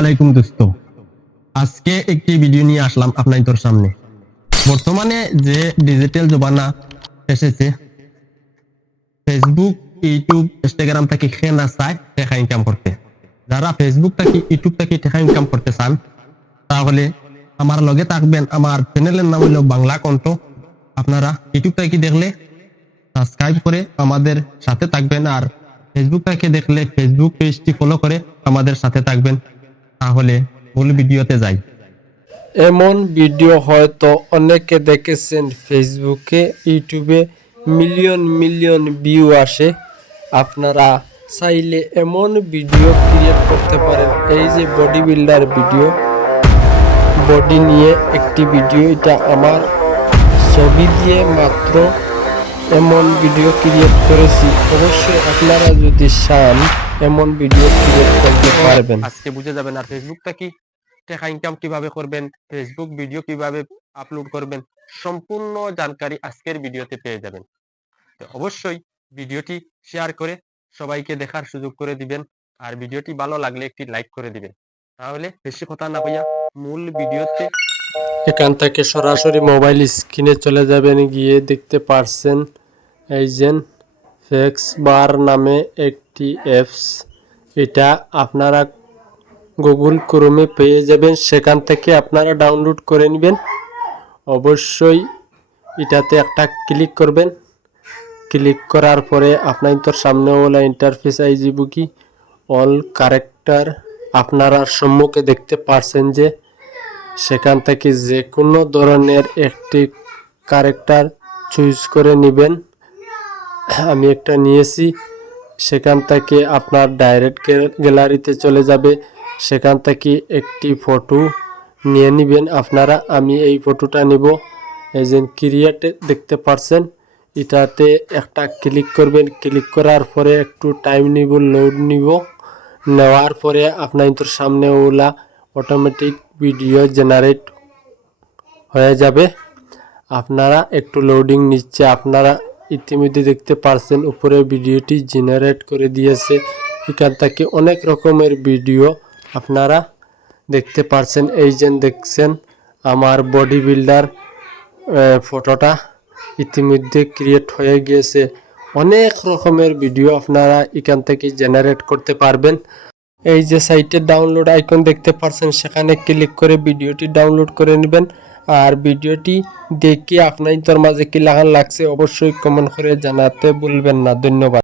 আলাইকুম দোস্ত। আজকে একটি ভিডিও নিয়ে আসলাম আপনাদের সামনে। বর্তমানে যে ডিজিটাল জমানা এসেছে ফেসবুক ইউটিউব ইনস্টাগ্রাম থেকে খে না চায় টাকা ইনকাম করতে। যারা ফেসবুক থেকে ইউটিউব থেকে টাকা ইনকাম করতে চান, তাহলে আমার লগে থাকবেন। আমার চ্যানেলের নাম হলো বাংলা কণ্ঠ। আপনারা ইউটিউব থেকে দেখলে সাবস্ক্রাইব করে আমাদের সাথে থাকবেন, আর ফেসবুক থেকে দেখলে ফেসবুক পেজটি ফলো করে আমাদের সাথে থাকবেন। তাহলে মূল ভিডিওতে যাই। এমন ভিডিও হয়তো অনেকে দেখেছেন ফেসবুকে, ইউটিউবে মিলিয়ন মিলিয়ন ভিউ আসে। আপনারা চাইলে এমন ভিডিও ক্রিয়েট করতে পারেন। এই যে বডি বিল্ডার ভিডিও বডি নিয়ে একটি ভিডিও, এটা আমার ছবি দিয়ে মাত্র এমন ভিডিও ক্রিয়েট করেছি। অবশ্যই আপনারা যদি চান এমন ভিডিও ক্রিয়েট করতে পারবেন। আজকে বুঝে যাবেন আর ফেসবুকটা কি? টাকা ইনকাম কীভাবে করবেন? ফেসবুক ভিডিও কীভাবে আপলোড করবেন? সম্পূর্ণ জানকারি আজকের ভিডিওতে পেয়ে যাবেন। তো অবশ্যই ভিডিওটি শেয়ার করে সবাইকে দেখার সুযোগ করে দিবেন আর ভিডিওটি ভালো লাগলে একটি লাইক করে দিবেন। তাহলে বেশি কথা না হইয়া মূল ভিডিওতে এখান থেকে সরাসরি মোবাইল স্ক্রিনে চলে যাবেন গিয়ে দেখতে পারছেন এই যে ফেক্স বার নামে একটি অ্যাপস এটা আপনারা গুগল ক্রোমে পেয়ে যাবেন। সেখান থেকে আপনারা ডাউনলোড করে নেবেন। অবশ্যই এটাতে একটা ক্লিক করবেন। ক্লিক করার পরে আপনার তোর সামনে ওলা ইন্টারফেস আইজিব কি অল কারেক্টার আপনারা সম্মুখে দেখতে পারছেন যে সেখান থেকে যে কোনো ধরনের একটি ক্যারেক্টার চুজ করে নেবেন। আমি একটা নিয়েছি, সেখান থেকে আপনার ডাইরেক্ট গ্যালারিতে চলে যাবে। সেখান থেকে একটি ফটো নিয়ে নেবেন আপনারা, আমি এই ফটোটা নিব। এই যে ক্রিয়েটে দেখতে পারছেন, এটাতে একটা ক্লিক করবেন। ক্লিক করার পরে একটু টাইম নিব লোড নিব। নেওয়ার পরে আপনার সামনে ওলা অটোমেটিক ভিডিও জেনারেট হয়ে যাবে। আপনারা একটু লোডিং নিচ্ছে, আপনারা ইতিমধ্যে দেখতে পারছেন, উপরে ভিডিওটি জেনারেট করে দিয়েছে। এখান থেকে অনেক রকমের ভিডিও আপনারা দেখতে পারছেন। এই যে দেখছেন, আমার বডি বিল্ডার ফটোটা ইতিমধ্যে ক্রিয়েট হয়ে গিয়েছে। অনেক রকমের ভিডিও আপনারা এখান থেকে জেনারেট করতে পারবেন। এই যে সাইটে ডাউনলোড আইকন দেখতে পারছেন, সেখানে ক্লিক করে ভিডিওটি ডাউনলোড করে নেবেন। আর ভিডিওটি দেখে আপনার তোর মাঝে কি লাগান লাগছে অবশ্যই কমেন্ট করে জানাতে ভুলবেন না। ধন্যবাদ।